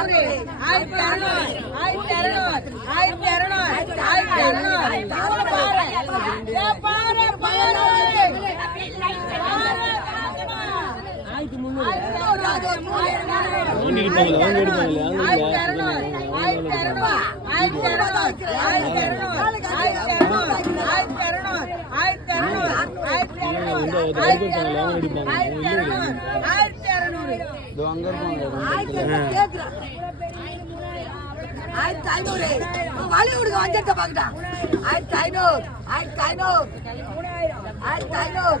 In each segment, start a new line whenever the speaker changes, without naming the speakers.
அறுநூறு ஆயிரத்தி அறுநூறு
இதோ அங்க
ஆயிரத்தி ஐநூறு வழி விடுங்க வஞ்சத்தை பாக்கட்டா ஆயிரத்தி ஐநூறு ஆயிரத்தி ஐநூறு ஆயிரத்தி ஐநூறு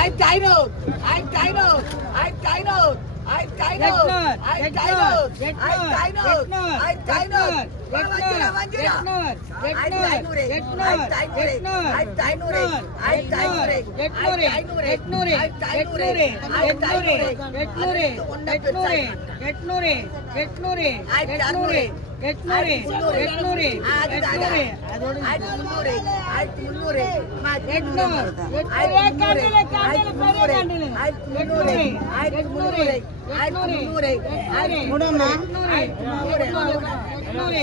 ஆயிரத்தி ஐநூறு ஆயிரத்தி ஐநூறு ஆயிரத்தி ஐநூறு ஆயிரத்தி ஐநூறு ஆயிரத்தி ஐநூறு ஆயிரத்தி ஐநூறு ஆயிரத்தி ஐநூறு வஞ்சிர வஞ்சிர ஆயிரத்தி ஐநூறு ஆயிரத்தி ஐநூறு ஆயிரத்தி ஐநூறு ஆயிரத்தி ஐநூறு எட்நூறு எட்நூறு எட்நூறு எட்நூறு எட்நூறு எட்நூறு எட்நூறு எட்நூறு எட்நூறு எட்நூறு ಎಂಟ್ನೂರಿ ಎಂಟ್ನೂರಿ ಎಂಟ್ನೂರಿ ಎಂಟ್ನೂರಿ ಎಂಟ್ನೂರಿ ಎಂಟ್ನೂರಿ. ಮುನ್ನೂರಿ ಆಯ್ತು ಮುನ್ನೂರಿ ಎಂಟ್ನೂರಿ ಆಯ್ತು ಮುನ್ನೂರಿ ಆಯ್ತು ಮುನ್ನೂರಿ ಆಯ್ತು ಮುನ್ನೂರಿ ಎಂಟ್ನೂರಿ.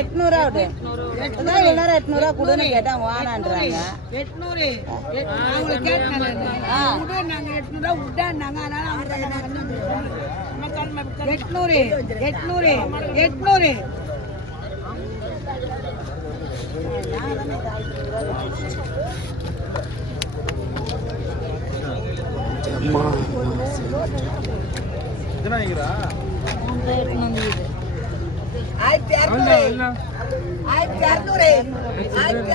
ಎಂಟ್ನೂರ. ಎಂಟ್ನೂರ. அதான் எல்லாரும் எட்நூறுவா கொடுன்னு கேட்டா வானான்றாங்க
எட்நூறு அவங்களை எட்நூறு எட்நூறு ஆயிரத்தி அறுநூறு ஆயிரத்தி அறுநூறு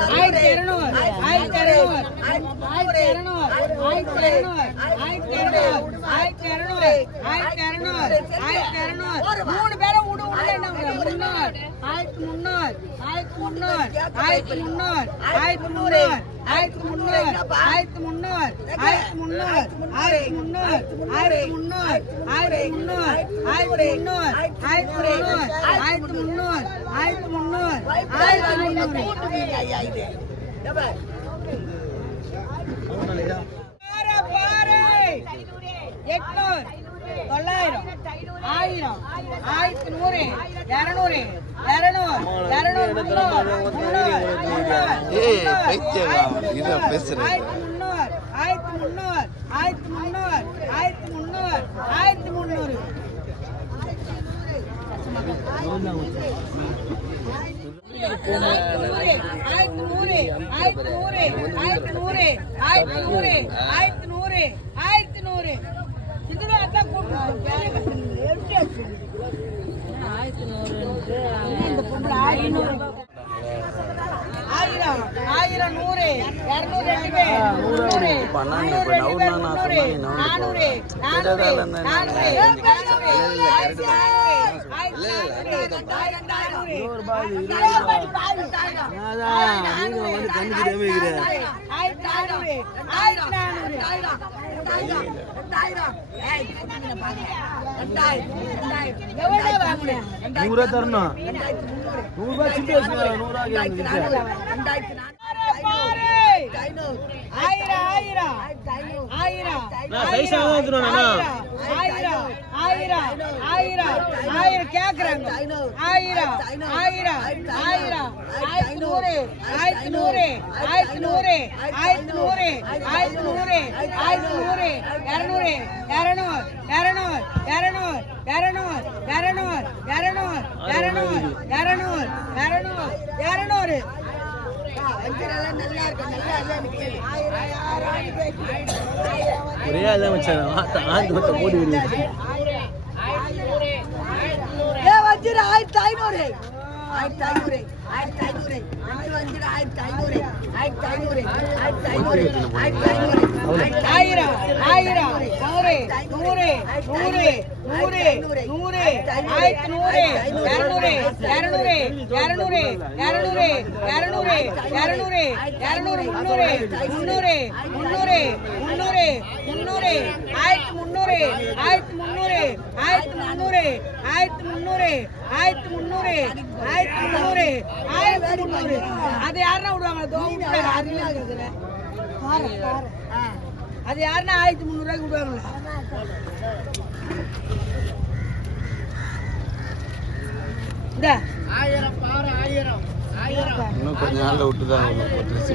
ஆயிரத்தி அறுநூறு ஆயிரத்தி அறுநூறு ஆயிரத்தி அறுநூறு ஆயிரத்தி அறுநூறு ஆயிரத்தி அறுநூறு ஆயிரத்தி அறுநூறு ஆயிரத்தி அறுநூறு ஆயிரத்தி அறுநூறு மூணு பேரும் விடு முன்னூறு ஆயிரத்தி முன்னூறு ஆயிரத்தி முன்னூறு ஆயிரத்தி முன்னூறு ஆயிரத்தி முன்னூறு ஆயிரத்தி ஆயிரத்தி முன்னூறு ஆயிரத்தி முன்னூறு ஆயிரத்தி முன்னூறு ஆயிரத்தி முன்னூறு ஆயிரத்தி முன்னூறு ஆயிரத்தி முன்னூறு ஆயிரத்தி முன்னூறு ஆயிரத்தி முன்னூறு ஆயிரத்தி முன்னூறு ஆயிரத்தி முன்னூறு பாரு, பாரு. எட்நூறு தொள்ளாயிரம் ஆயிரம் ஆயிரத்தி நூறு இருநூறு இருநூறு இருநூறு முந்நூறு முந்நூறு
ஏய், பைத்தியக்காரன். இதை பேசுறேன்.
ஆயிரத்தி முந்நூறு ஆயிரத்தி முந்நூறு ஆயிரத்தி முந்நூறு ஆயிரத்தி முந்நூறு ஆயிரத்தி ஆயிரத்தி நூறு ஆயிரத்தி நூறு ஆயிரத்தி நூறு ஆயிரத்தி நூறு ஆயிரத்தி நூறு ஆயிரத்தி நூறு இதுல அதான்? இந்த பொம்பளை ஐநூறு நூறா
தரணும். நூறுரூவா சிட்டி வச்சுக்கலாம் நூறுரூவா
ஆயிரம் ஆயிரம் ஆயிரம். ஆயிரம் ஆயிரம் ஆயிரம் ஆயிரம் கேக்குறாங்க ஆயிரம் ஆயிரம் ஆயிரம் ஆயிரத்தி நூறு ஆயிரத்தி நூறு ஆயிரத்தி நூறு ஆயிரத்தி நூறு ஆயிரத்தி நூறு ஆயிரத்தி நூறு இரநூறு இரநூறு இரநூறு இரநூறு இரநூறு இரநூறு இரநூறு இரநூறு இரநூறு இரநூறு இரநூறு
ஒரே அதான் வச்சான் ஆந்து மொத்தம் போட்டு விடுது
ஏ வஞ்சிர ஆயிரத்தி ஐநூறு. ஆயிரத்தி ஐநூறு. ஆயிரத்தி ஐநூறு. ரெண்டு வஞ்சிர ஆயிரத்தி ஐநூறு. ஆயிரத்தி ஐநூறு. ஆயிரத்தி ஐநூறு. ஆயிரத்தி ஐநூறு. ஆயிரம் ஆயிரம். நூறு நூறு நூறு. நூறு நூறு ஆயிரத்தி நூறு இரநூறு இரநூறு இரநூறு இரநூறு இரநூறு இரநூறு இரநூறு முந்நூறு முந்நூறு முந்நூறு முந்நூறு முந்நூறு ஆயிரத்தி முந்நூறு ஆயிரத்தி முந்நூறு ஆயிரத்தி முந்நூறு ஆயிரத்தி முந்நூறு ஆயிரத்தி முந்நூறு ஆயிரத்தி முந்நூறு ஆயிரத்தி முந்நூறு. அது யாருன்னா விடுவாங்க? தோ அது யாருன்னா ஆயிரத்தி முந்நூறுரூவாய்க்கு விடுவாங்களா? இந்த. ஆயிரம் பாரு ஆயிரம்.
இன்னும் கொஞ்ச நாள்ல விட்டுதான்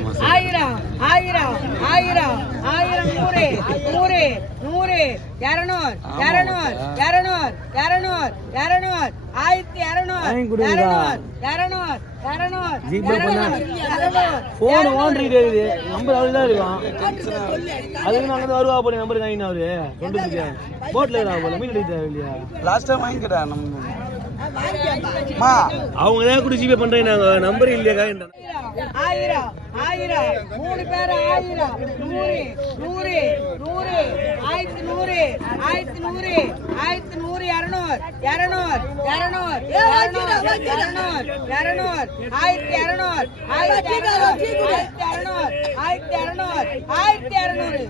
மாசம்.
ஆயிரம் ஆயிரம் ஆயிரம் ஆயிரம் நூறு நூறு நூறு இரநூறு இரநூறு இரநூறு இரநூறு இரநூறு ஆயிரத்தி இரநூறு. இரநூறு இரநூறு
போன் ஓன்றிட்டு இருக்குது. நம்பர் அவரு தான் இருக்கும் அதுக்கு தான் வருவா போல நம்பர் வாங்கினா அவரு. போட்ல இருக்கா போல மீன் இல்லையா?
லாஸ்ட் டைம் வாங்கிக்கிறா நம்ம
அவங்க தான் கூட ஜிபே பண்றேன் நாங்க நம்பர் இல்லையா
ஆயிரம் ஆயிரம் மூணு பேர் ஆயிரம் நூறு நூறு நூறு ஆயிரத்தி நூறு ஆயிரத்தி நூறு ஆயிரத்தி நூறு இரநூறு இரநூறு இரநூறு இரநூறு இரநூறு ஆயிரத்தி இரநூறு ஆயிரத்தி இரநூறு ஆயிரத்தி இரநூறு ஆயிரத்தி இரநூறு ஆயிரத்தி இரநூறு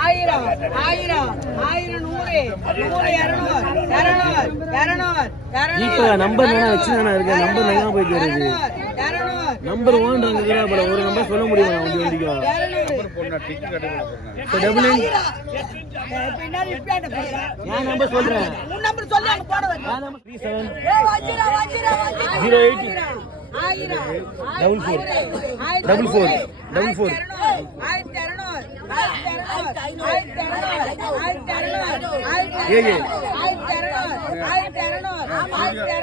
ஆயிரம் ஆயிரம் ஆயிரம் நூறு நூறு இரநூறு
இப்ப நம்பர் என்ன வச்சு தானே இருக்கு நம்பர் வேணா போயிட்டு வருது? நம்பர் ஒன் இருக்குதா பல ஒரு நம்பர் சொல்ல முடியும் வண்டி வண்டிக்கா? டபுள் நைன் நான் நம்பர் சொல்றேன். Zero eight double four double four double four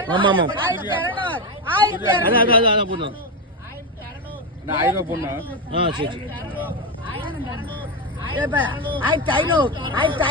ஆமாம்
ஆமாம்
அதான் அதான் அதான் பொண்ணு
நான் ஐநூறு பொண்ணு
ஆ சரி சரி
ஆயிரத்தி ஐநூறு ஆயிரத்தி